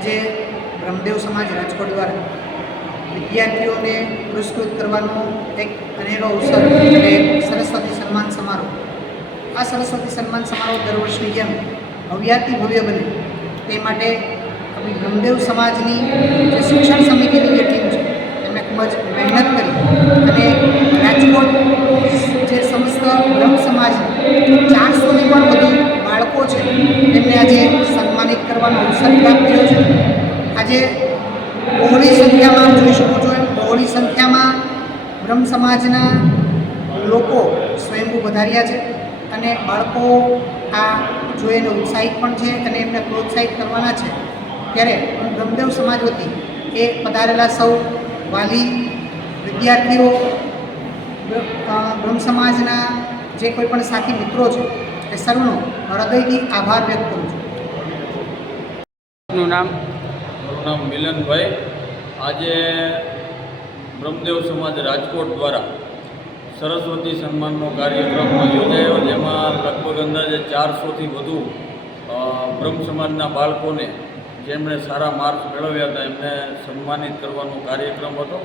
આજે બ્રહ્મદેવ સમાજ રાજકોટ દ્વારા વિદ્યાર્થીઓને પુરસ્કૃત કરવાનો એક અનેરો અવસર અને સરસ્વતી સન્માન સમારોહ. આ સરસ્વતી સન્માન સમારોહ દર વર્ષની જેમ ભવ્યાતિ ભવ્ય બને તે માટે આપણી બ્રહ્મદેવ સમાજની જે શિક્ષણ સમિતિની જે ટીમ છે એમણે ખૂબ જ મહેનત કરી અને રાજકોટ જે સમસ્ત બ્રહ્મ સમાજ 400થી પણ વધુ બાળકો છે એમને આજે સન્માનિત કરવાનો અવસર પ્રાપ્ત થયો છે. આજે બહોળી સંખ્યામાં જોઈ શકો છો એમ બહોળી સંખ્યામાં બ્રહ્મ સમાજના લોકો સ્વયંભૂ વધાર્યા છે અને બાળકો આ જોઈને ઉત્સાહિત પણ છે અને એમને પ્રોત્સાહિત કરવાના છે. ત્યારે હું બ્રહ્મદેવ સમાજ વતી એ પધારેલા સૌ વાલી વિદ્યાર્થીઓ બ્રહ્મ સમાજના જે કોઈ પણ સાથી મિત્રો છે એ સર્વનો હૃદયથી આભાર વ્યક્ત કરું છું. આપનું નામ? મારું નામ મિલનભાઈ. આજે બ્રહ્મદેવ સમાજ રાજકોટ દ્વારા સરસ્વતી સન્માનનો કાર્યક્રમ યોજાયો, જેમાં લગભગ અંદાજે 400થી વધુ બ્રહ્મ સમાજના બાળકોને જેમણે સારા માર્ક્સ મેળવ્યા હતા એમને સન્માનિત કરવાનો કાર્યક્રમ હતો.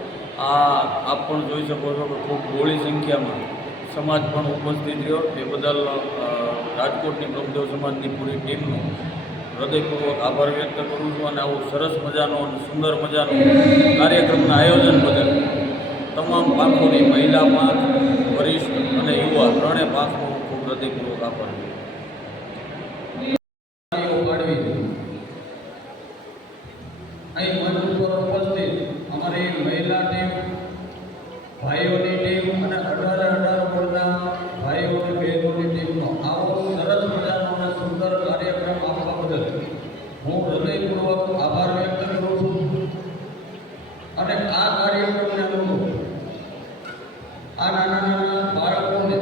આપ પણ જોઈ શકો છો કે ખૂબ બહોળી સંખ્યામાં સમાજ પણ ઉપસ્થિત રહ્યો. એ બદલ રાજકોટની બ્રહ્મદેવ સમાજની પૂરી ટીમનો હૃદયપૂર્વક આભાર વ્યક્ત કરું છું અને આવું સરસ મજાનો અને સુંદર મજાનું કાર્યક્રમના આયોજન બદલ તમામ પાંખોની મહિલા પાંખ, વરિષ્ઠ અને યુવા ત્રણેય પાંખનો ખૂબ હૃદયપૂર્વક આભાર. અહીં મંચ ઉપર ઉપસ્થિત અમારી મહિલા ટીમ, ભાઈઓની ટીમ અને 18 વર્ષના ભાઈઓ અને બહેનોની ટીમનો આવો સરસ મજાનો અને સુંદર કાર્યક્રમ આપવા બદલ હું હૃદયપૂર્વક આભાર વ્યક્ત કરું છું. અને આ કાર્યક્રમને અનુરૂપ આ નાના બાળકોને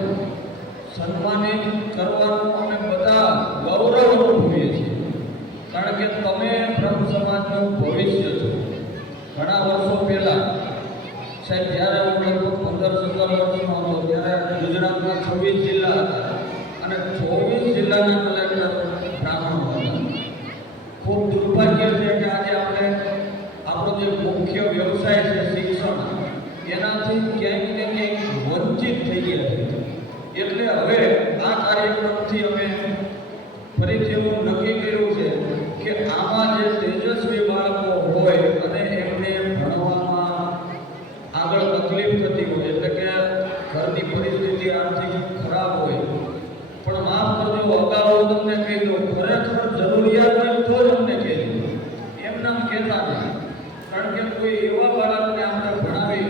સન્માનિત કરવાનું અમે બધા ગૌરવ અનુભવીએ છીએ, કારણ કે તમે બ્રહ્મ સમાજનું ભવિષ્ય છો. ઘણા વર્ષો પહેલાં સાહેબ જ્યારે હું લગભગ 15-17 વર્ષનો હતો ત્યારે ગુજરાતના 26 જિલ્લા હતા અને 24 જિલ્લાના કલેક્ટર બ્રાહ્મણો હતા. ખૂબ દુર્ભાગ્ય છે કે આજે આપણે આપણો જે મુખ્ય વ્યવસાય છે શિક્ષણ, એનાથી ક્યાંક ને ક્યાંક વંચિત થઈ ગયા છે. એટલે હવે આ કાર્યક્રમથી અમે ફરીથી એવું નક્કી કર્યું છે કે આમાં જે તેજસ્વી બાળકો હોય અને એમને ભણવામાં આગળ તકલીફ થતી હોય, એટલે કે ઘરની પરિસ્થિતિ આર્થિક ખરાબ હોય, પણ માફ કરજો અગાઉ તમને કહી દઉં, ખરેખર જરૂરિયાત હોય તો જ અમને કહેજો, એમ નામ કહેતા નહીં. કારણ કે કોઈ એવા બાળકને આપણે ભણાવી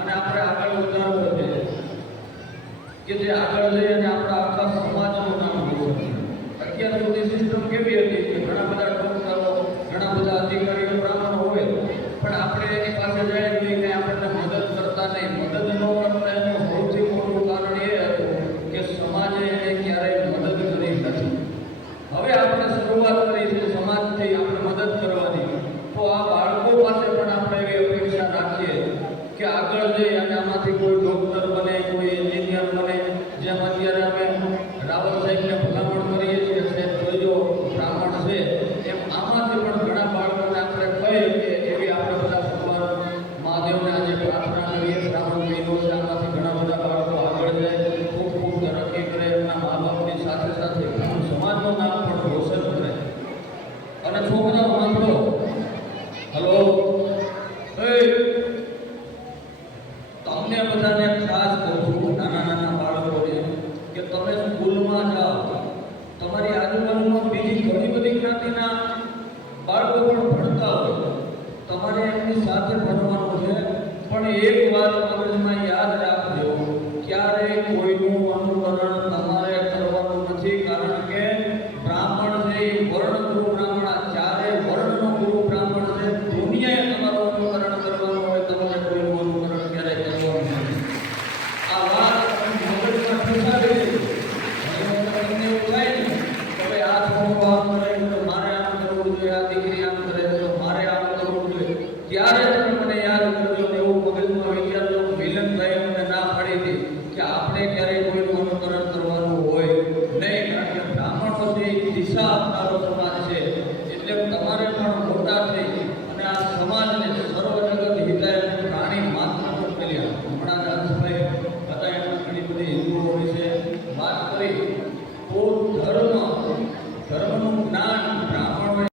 અને આપણે આગળ વધારવો છે કે જે આગળ જઈ અને આપણા આખા સમાજનું નામ રોશન કરે. અત્યાર સુધી સિસ્ટમ કેવી હતી કે ઘણા બધા ડોક્ટરો, ઘણા બધા અધિકારીઓ બ્રાહ્મણો હોય, પણ આપણે એની પાસે જાય નહીં, આપણને મદદ કરતા નહીં. મદદ ન કરતા એનું સૌથી મોટું કારણ એ હતું કે સમાજે એને ક્યારેય મદદ કરી નથી. હવે આપણે શરૂઆત કરી છે સમાજથી આપણે મદદ કરવાની, તો આ બાળકો પાસે પણ આપણે એવી અપેક્ષા રાખીએ કે આગળ જઈ અને આમાંથી કોઈ ડોક્ટર બને, કોઈ એન્જિનિયર બને. જેમ અત્યારે અમે રાવલ સાહેબને ભલામણ કરીએ છીએ, સાહેબ જોજો બ્રાહ્મણ છે, એમ આમાંથી પણ ઘણા બાળકોને આપણે કહીએ કે એવી આપણે બધા ભગવાન મહાદેવને આજે પ્રાર્થના કરીએ. શ્રાવણ મહિનો છે, આમાંથી ઘણા બધા બાળકો આગળ જાય, ખૂબ ખૂબ તરક્કી કરે, એમના મા બાપની સાથે સાથે સમાજનું નામ પણ રોશન કરે. અને છોકરાઓ સાંભળો, હલો તમને બધાને ખાસ કહું છું, નાના બાળકોને, કે તમે સ્કૂલમાં જાઓ, તમારી આજુબાજુમાં બીજી ઘણી બધી જ્ઞાતિના બાળકો પણ ભણતા હોય, તમારે એમની સાથે ભણવાનું છે. પણ એક વાત મગજમાં યાદ રાખજો, ક્યારેય કોઈનું અનુકરણ તમારે કરવાનું નથી. કારણ કે બ્રાહ્મણ છે એ વર્ણગુરુ બ્રાહ્મણ, ચારે વર્ણનો ગુરુ બ્રાહ્મણ છે. દુનિયાએ તમારું અનુકરણ કરવાનું હોય, તમારે કોઈનું અનુકરણ ક્યારેય કરવાનું નથી. આ વાત મગજમાં બેસાડી દેજો. તમને એવું થાય ને કે ભાઈ આ છોકરો આમ કરે તો મારે આમ કરવું જોઈએ, આ દીકરી આમ કરે તો મારે આમ કરવું જોઈએ, ત્યારે તમે મને યાદ કરજો. એવું મગજમાં વિચારજો. મિલન જ્ઞાન